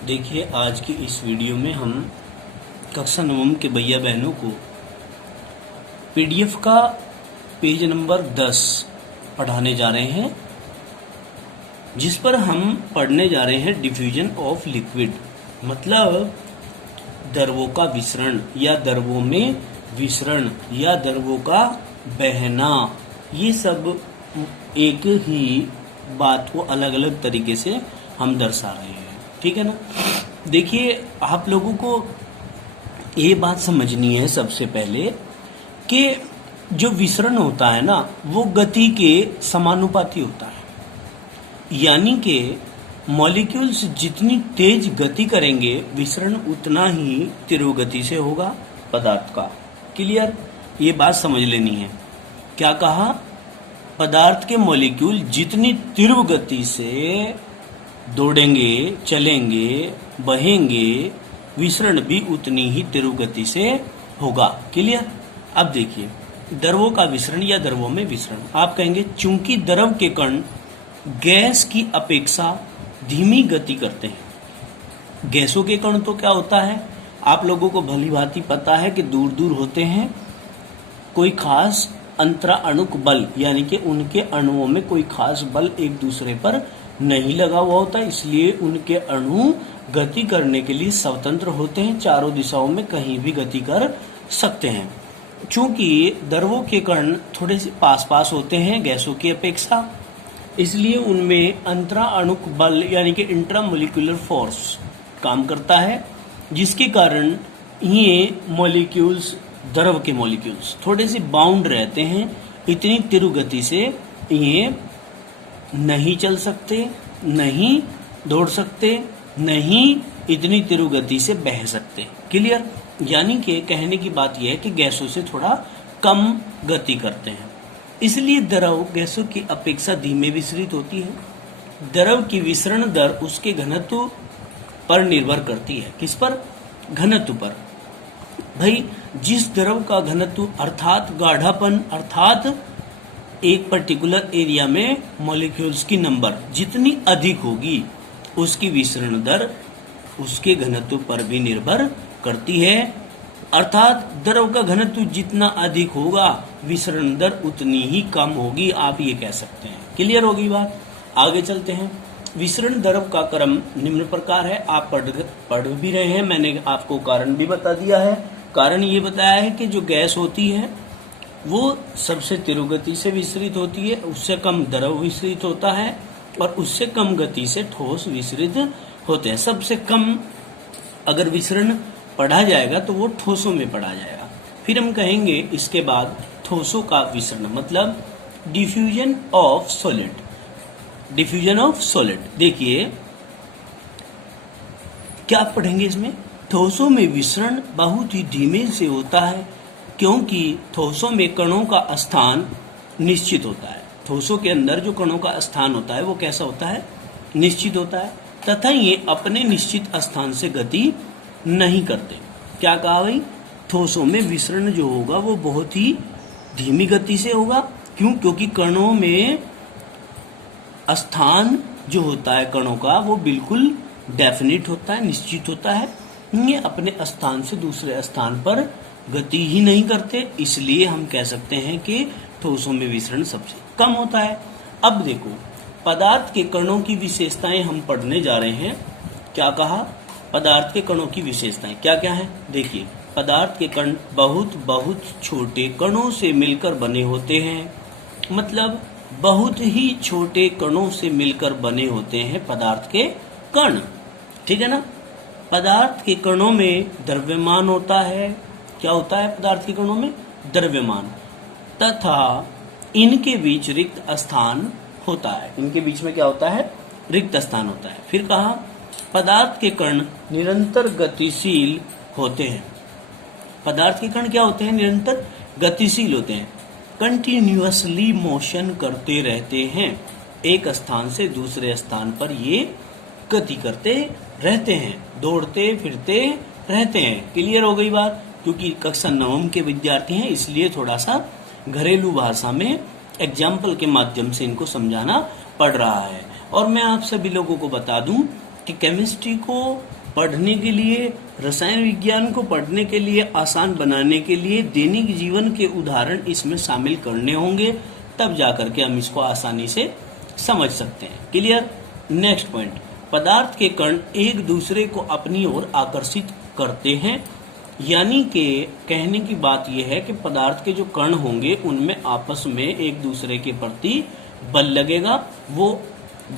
देखिए, आज की इस वीडियो में हम कक्षा नवम के भैया बहनों को पीडीएफ का पेज नंबर 10 पढ़ाने जा रहे हैं, जिस पर हम पढ़ने जा रहे हैं डिफ्यूजन ऑफ लिक्विड, मतलब द्रवों का विसरण या द्रवों में विसरण या द्रवों का बहना। ये सब एक ही बात को अलग अलग तरीके से हम दर्शा रहे हैं, ठीक है ना। देखिए, आप लोगों को ये बात समझनी है सबसे पहले कि जो विसरण होता है ना, वो गति के समानुपाती होता है। यानी कि मॉलिक्यूल्स जितनी तेज गति करेंगे, विसरण उतना ही तीव्र गति से होगा पदार्थ का। क्लियर? ये बात समझ लेनी है। क्या कहा? पदार्थ के मॉलिक्यूल जितनी तीव्र गति से दौड़ेंगे, चलेंगे, बहेंगे, विसरण भी उतनी ही तीव्र गति से होगा। क्लियर? अब देखिए, द्रवों का विसरण या द्रवों में विसरण। आप कहेंगे चूंकि द्रव के कण गैस की अपेक्षा धीमी गति करते हैं। गैसों के कण तो क्या होता है, आप लोगों को भली भांति पता है कि दूर दूर होते हैं। कोई खास अंतराअणुक बल, यानी कि उनके अणुओं में कोई खास बल एक दूसरे पर नहीं लगा हुआ होता, इसलिए उनके अणु गति करने के लिए स्वतंत्र होते हैं, चारों दिशाओं में कहीं भी गति कर सकते हैं। चूंकि द्रवों के कण थोड़े से पास पास होते हैं गैसों की अपेक्षा, इसलिए उनमें अंतराअणुक बल यानी कि इंट्रामोलिकुलर फोर्स काम करता है, जिसके कारण ये मॉलिक्यूल्स, द्रव के मॉलिक्यूल्स थोड़े से बाउंड रहते हैं। इतनी तीव्र गति से ये नहीं चल सकते, नहीं दौड़ सकते, नहीं इतनी तीव्र गति से बह सकते। क्लियर? यानी कि कहने की बात यह है कि गैसों से थोड़ा कम गति करते हैं, इसलिए द्रव गैसों की अपेक्षा धीमे विसरित होती है। द्रव की विसरण दर उसके घनत्व पर निर्भर करती है। किस पर? घनत्व पर। भाई, जिस द्रव का घनत्व अर्थात गाढ़ापन, अर्थात एक पर्टिकुलर एरिया में मॉलिक्यूल्स की नंबर जितनी अधिक होगी, उसकी विसरण दर उसके घनत्व पर भी निर्भर करती है। अर्थात द्रव का घनत्व जितना अधिक होगा, विसरण दर उतनी ही कम होगी, आप ये कह सकते हैं। क्लियर होगी बात? आगे चलते हैं। विसरण द्रव का क्रम निम्न प्रकार है। आप पढ़ भी रहे हैं, मैंने आपको कारण भी बता दिया है। कारण ये बताया है कि जो गैस होती है वो सबसे तीव्र गति से विसरित होती है, उससे कम द्रव विसरित होता है, और उससे कम गति से ठोस विसरित होते हैं। सबसे कम अगर विसरण पढ़ा जाएगा तो वो ठोसों में पढ़ा जाएगा। फिर हम कहेंगे इसके बाद ठोसों का विसरण, मतलब diffusion of solid. Diffusion of solid, देखिए क्या पढ़ेंगे इसमें। ठोसों में विसरण बहुत ही धीमे से होता है, क्योंकि ठोसों में कणों का स्थान निश्चित होता है। ठोसों के अंदर जो कणों का स्थान होता है वो कैसा होता है? निश्चित होता है, तथा ये अपने निश्चित स्थान से गति नहीं करते। क्या कहा भाई? ठोसों में विसरण जो होगा वो बहुत ही धीमी गति से होगा। क्यों? क्योंकि कणों में स्थान जो होता है कणों का, वो बिल्कुल डेफिनिट होता है, निश्चित होता है। ये अपने स्थान से दूसरे स्थान पर गति ही नहीं करते, इसलिए हम कह सकते हैं कि ठोसों में विसरण सबसे कम होता है। अब देखो, पदार्थ के कणों की विशेषताएं हम पढ़ने जा रहे हैं। क्या कहा? पदार्थ के कणों की विशेषताएं क्या क्या है? देखिए, पदार्थ के कण बहुत बहुत छोटे कणों से मिलकर बने होते हैं, मतलब बहुत ही छोटे कणों से मिलकर बने होते हैं पदार्थ के कण, ठीक है ना। पदार्थ के कणों में द्रव्यमान होता है। क्या होता है पदार्थ के कणों में? द्रव्यमान, तथा इनके बीच रिक्त स्थान होता है। इनके बीच में क्या होता है? रिक्त स्थान होता है। फिर कहा, पदार्थ के कण निरंतर गतिशील होते हैं। पदार्थ के कण क्या होते हैं? निरंतर गतिशील होते हैं, कंटिन्यूअसली मोशन करते रहते हैं। एक स्थान से दूसरे स्थान पर ये गति करते रहते हैं, दौड़ते फिरते रहते हैं। क्लियर हो गई बात? क्योंकि कक्षा नवम के विद्यार्थी हैं, इसलिए थोड़ा सा घरेलू भाषा में एग्जाम्पल के माध्यम से इनको समझाना पड़ रहा है। और मैं आप सभी लोगों को बता दूं कि केमिस्ट्री को पढ़ने के लिए, रसायन विज्ञान को पढ़ने के लिए, आसान बनाने के लिए दैनिक जीवन के उदाहरण इसमें शामिल करने होंगे, तब जाकर के हम इसको आसानी से समझ सकते हैं। क्लियर। नेक्स्ट पॉइंट, पदार्थ के कण एक दूसरे को अपनी ओर आकर्षित करते हैं। यानी कि कहने की बात यह है कि पदार्थ के जो कण होंगे उनमें आपस में एक दूसरे के प्रति बल लगेगा। वो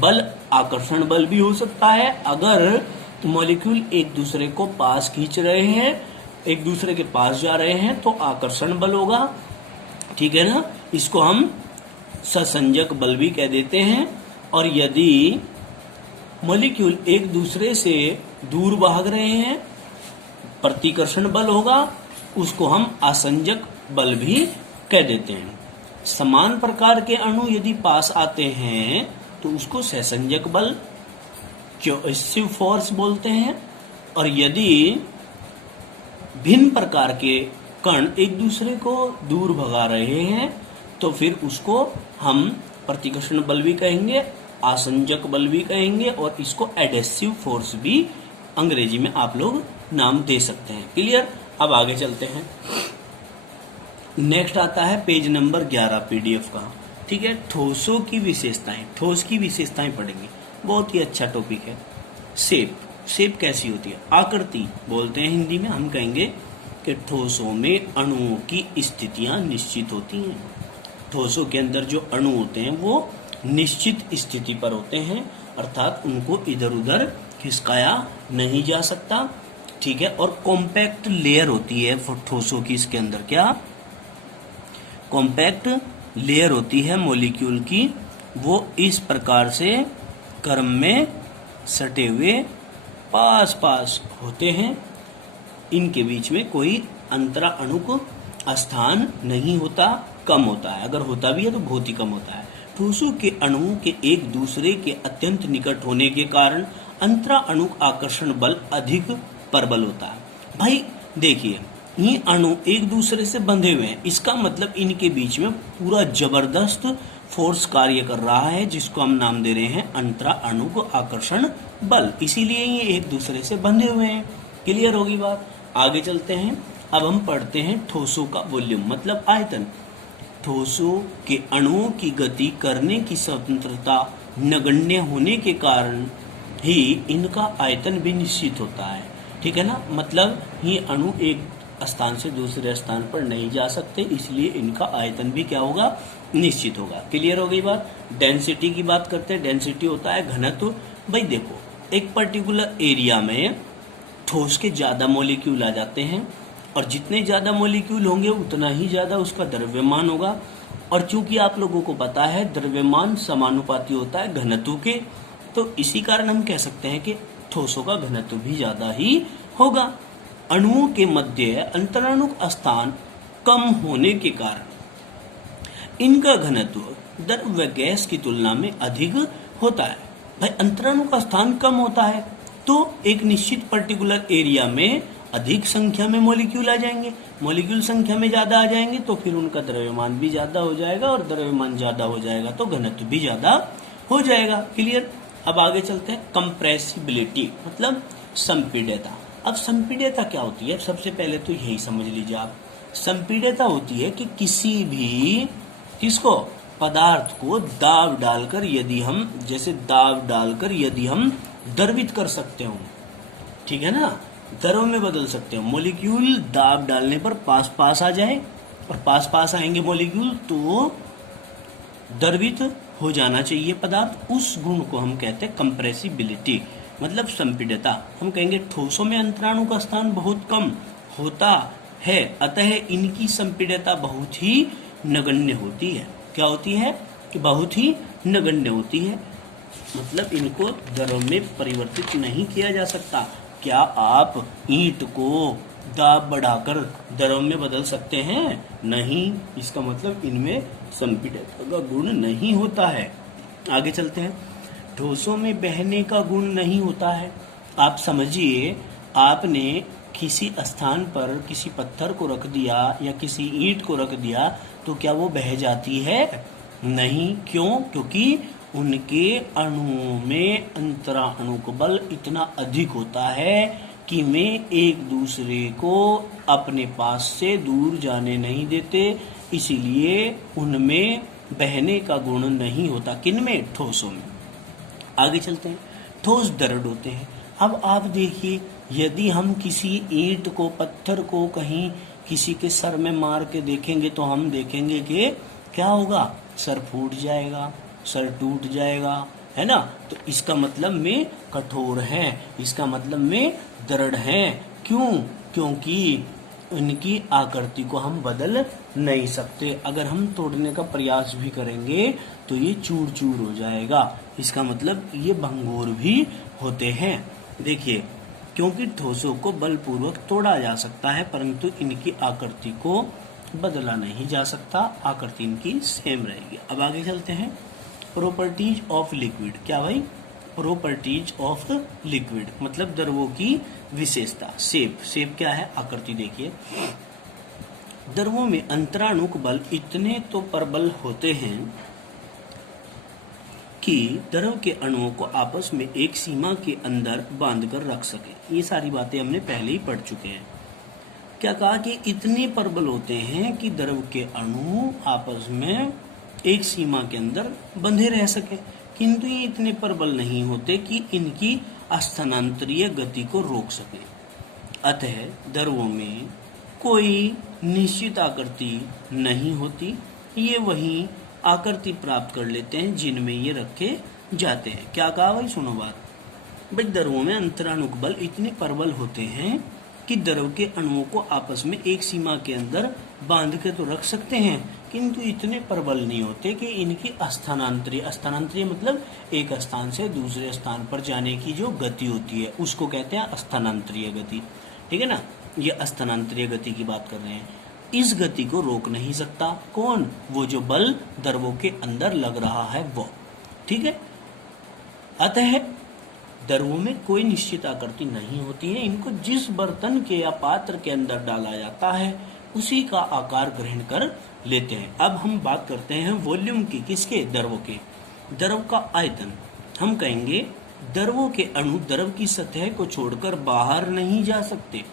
बल आकर्षण बल भी हो सकता है। अगर मॉलिक्यूल एक दूसरे को पास खींच रहे हैं, एक दूसरे के पास जा रहे हैं, तो आकर्षण बल होगा। ठीक है ना, इसको हम सहसंजक बल भी कह देते हैं। और यदि मॉलिक्यूल एक दूसरे से दूर भाग रहे हैं, प्रतिकर्षण बल होगा, उसको हम आसंजक बल भी कह देते हैं। समान प्रकार के अणु यदि पास आते हैं तो उसको सहसंजक बल, कोएसिव फोर्स बोलते हैं। और यदि भिन्न प्रकार के कण एक दूसरे को दूर भगा रहे हैं तो फिर उसको हम प्रतिकर्षण बल भी कहेंगे, आसंजक बल भी कहेंगे, और इसको एडेसिव फोर्स भी अंग्रेजी में आप लोग नाम दे सकते हैं। क्लियर। अब आगे चलते हैं। नेक्स्ट आता है पेज नंबर 11 पीडीएफ का। ठीक है, ठोसों की विशेषताएं, ठोस की विशेषताएं पढ़ेंगे। बहुत ही अच्छा टॉपिक है। शेप कैसी होती है, आकृति बोलते हैं हिंदी में। हम कहेंगे कि ठोसों में अणुओं की स्थितियां निश्चित होती हैं। ठोसों के अंदर जो अणु होते हैं वो निश्चित स्थिति पर होते हैं, अर्थात उनको इधर उधर खिसकाया नहीं जा सकता। ठीक है। और कॉम्पैक्ट लेयर होती है ठोसों की, इसके अंदर क्या कॉम्पैक्ट लेयर होती है मॉलिक्यूल की, वो इस प्रकार से क्रम में सटे हुए पास पास होते हैं। इनके बीच में कोई अंतरा अणुक स्थान नहीं होता, कम होता है। अगर होता भी है तो बहुत ही कम होता है। ठोसों के अणुओं के एक दूसरे के अत्यंत निकट होने के कारण अंतरा अणुक आकर्षण बल अधिक प्रबल होता है। भाई देखिए, ये अणु एक दूसरे से बंधे हुए हैं, इसका मतलब इनके बीच में पूरा जबरदस्त फोर्स कार्य कर रहा है, जिसको हम नाम दे रहे हैं अंतरा अणुक आकर्षण बल। इसीलिए ये एक दूसरे से बंधे हुए हैं। क्लियर होगी बात। आगे चलते हैं। अब हम पढ़ते हैं ठोसों का वॉल्यूम, मतलब आयतन। ठोसों के अणुओं की गति करने की स्वतंत्रता नगण्य होने के कारण ही इनका आयतन भी निश्चित होता है। ठीक है ना, मतलब ये अणु एक स्थान से दूसरे स्थान पर नहीं जा सकते, इसलिए इनका आयतन भी क्या होगा, निश्चित होगा। क्लियर हो गई बात। डेंसिटी की बात करते हैं। डेंसिटी होता है घनत्व। भाई देखो, एक पर्टिकुलर एरिया में ठोस के ज्यादा मॉलिक्यूल आ जाते हैं, और जितने ज्यादा मॉलिक्यूल होंगे उतना ही ज्यादा उसका द्रव्यमान होगा। और चूंकि आप लोगों को पता है द्रव्यमान समानुपाती होता है घनत्व के, तो इसी कारण हम कह सकते हैं कि ठोसों का घनत्व भी ज्यादा ही होगा। अणुओं के मध्य अंतराणुक स्थान कम होने के कारण इनका घनत्व द्रव व गैस की तुलना में अधिक होता है। भाई अंतराणु का स्थान कम होता है तो एक निश्चित पर्टिकुलर एरिया में अधिक संख्या में मॉलिक्यूल आ जाएंगे। मॉलिक्यूल संख्या में ज्यादा आ जाएंगे तो फिर उनका द्रव्यमान भी ज्यादा हो जाएगा, और द्रव्यमान ज्यादा हो जाएगा तो घनत्व भी ज्यादा हो जाएगा। क्लियर। अब आगे चलते हैं। कंप्रेसिबिलिटी मतलब संपीड्यता। अब संपीड्यता क्या होती है, सबसे पहले तो यही समझ लीजिए आप। संपीड्यता होती है कि किसी भी किसको पदार्थ को दाब डालकर यदि हम, जैसे दाब डालकर यदि हम द्रवित कर सकते हो, ठीक है ना, द्रव में बदल सकते हो। मॉलिक्यूल दाब डालने पर पास पास आ जाए, और पास पास आएंगे मॉलिक्यूल तो द्रवित हो जाना चाहिए पदार्थ। उस गुण को हम कहते हैं कंप्रेसिबिलिटी, मतलब संपीड्यता। हम कहेंगे ठोसों में अंतराणु का स्थान बहुत कम होता है, अतः इनकी संपीड्यता बहुत ही नगण्य होती है। क्या होती है कि बहुत ही नगण्य होती है, मतलब इनको द्रव में परिवर्तित नहीं किया जा सकता। क्या आप ईंट को दाब बढ़ाकर द्रव में बदल सकते हैं? नहीं। इसका मतलब इनमें संपीड्यता का गुण नहीं होता है। आगे चलते हैं। ठोसों में बहने का गुण नहीं होता है। आप समझिए, आपने किसी स्थान पर किसी पत्थर को रख दिया या किसी ईंट को रख दिया तो क्या वो बह जाती है? नहीं। क्यों? क्योंकि उनके अणुओं में अंतराणुक बल इतना अधिक होता है कि वे एक दूसरे को अपने पास से दूर जाने नहीं देते, इसीलिए उनमें बहने का गुण नहीं होता। किनमें? ठोसों में। आगे चलते हैं। ठोस दृढ़ होते हैं। अब आप देखिए, यदि हम किसी ईंट को, पत्थर को कहीं किसी के सर में मार के देखेंगे तो हम देखेंगे कि क्या होगा? सर फूट जाएगा, सर टूट जाएगा, है ना। तो इसका मतलब में कठोर हैं, इसका मतलब में दृढ़ हैं। क्यों? क्योंकि इनकी आकृति को हम बदल नहीं सकते। अगर हम तोड़ने का प्रयास भी करेंगे तो ये चूर चूर हो जाएगा। इसका मतलब ये भंगुर भी होते हैं। देखिए, क्योंकि ठोसों को बलपूर्वक तोड़ा जा सकता है परंतु इनकी आकृति को बदला नहीं जा सकता, आकृति इनकी सेम रहेगी। अब आगे चलते हैं। Properties of liquid. क्या भाई? प्रॉपर्टीज ऑफ लिक्विड मतलब द्रवों की विशेषता। शेप क्या है? आकृति देखिए। द्रवों में अंतराणुक बल इतने तो प्रबल होते हैं कि द्रव के अणुओं को आपस में एक सीमा के अंदर बांधकर रख सके। ये सारी बातें हमने पहले ही पढ़ चुके हैं। क्या कहा कि इतने प्रबल होते हैं कि द्रव के अणु आपस में एक सीमा के अंदर बंधे रह सके, किंतु ये इतने प्रबल नहीं होते कि इनकी स्थानांतरीय गति को रोक सके। अतः द्रवों में कोई निश्चित आकृति नहीं होती, ये वही आकृति प्राप्त कर लेते हैं जिनमें ये रखे जाते हैं। क्या कहा भाई? सुनो बात। भाई द्रवों में अंतराणुक बल इतने प्रबल होते हैं कि द्रव के अणुओं को आपस में एक सीमा के अंदर बांध के तो रख सकते हैं, किंतु इतने प्रबल नहीं होते कि इनकी स्थानांतरीय मतलब एक स्थान से दूसरे स्थान पर जाने की जो गति होती है उसको कहते हैं स्थानांतरीय गति। ठीक है ना। ये स्थानांतरीय गति की बात कर रहे हैं। इस गति को रोक नहीं सकता। कौन? वो जो बल द्रवों के अंदर लग रहा है वो। ठीक है। अतः द्रवों में कोई निश्चित आकृति नहीं होती है। इनको जिस बर्तन के या पात्र के अंदर डाला जाता है उसी का आकार ग्रहण कर लेते हैं। अब हम बात करते हैं वॉल्यूम की। किसके? द्रवों के। द्रव का आयतन। हम कहेंगे द्रवों के अणु द्रव की सतह को छोड़कर बाहर नहीं जा सकते।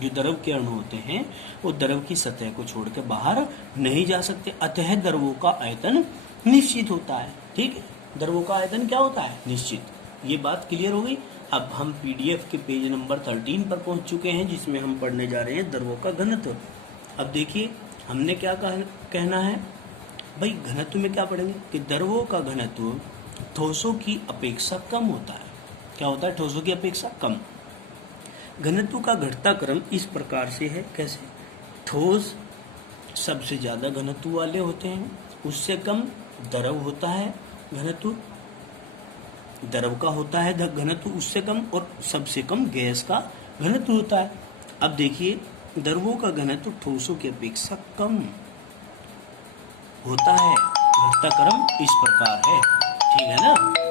जो द्रव के अणु होते हैं वो द्रव की सतह को छोड़कर बाहर नहीं जा सकते। अतः द्रवों का आयतन निश्चित होता है। ठीक है। द्रवों का आयतन क्या होता है? निश्चित। ये बात क्लियर हो गई। अब हम पीडीएफ के पेज नंबर 13 पर पहुंच चुके हैं जिसमें हम पढ़ने जा रहे हैं द्रवों का घनत्व। अब देखिए, हमने क्या कहना है भाई? घनत्व में क्या पढ़ेंगे कि द्रवों का घनत्व ठोसों की अपेक्षा कम होता है। क्या होता है? ठोसों की अपेक्षा कम। घनत्व का घटता क्रम इस प्रकार से है। कैसे? ठोस सबसे ज्यादा घनत्व वाले होते हैं, उससे कम द्रव होता है घनत्व, द्रव का होता है घनत्व उससे कम, और सबसे कम गैस का घनत्व होता है। अब देखिए, द्रवों का घनत्व ठोसों की अपेक्षा कम होता है। घटता क्रम इस प्रकार है। ठीक है ना।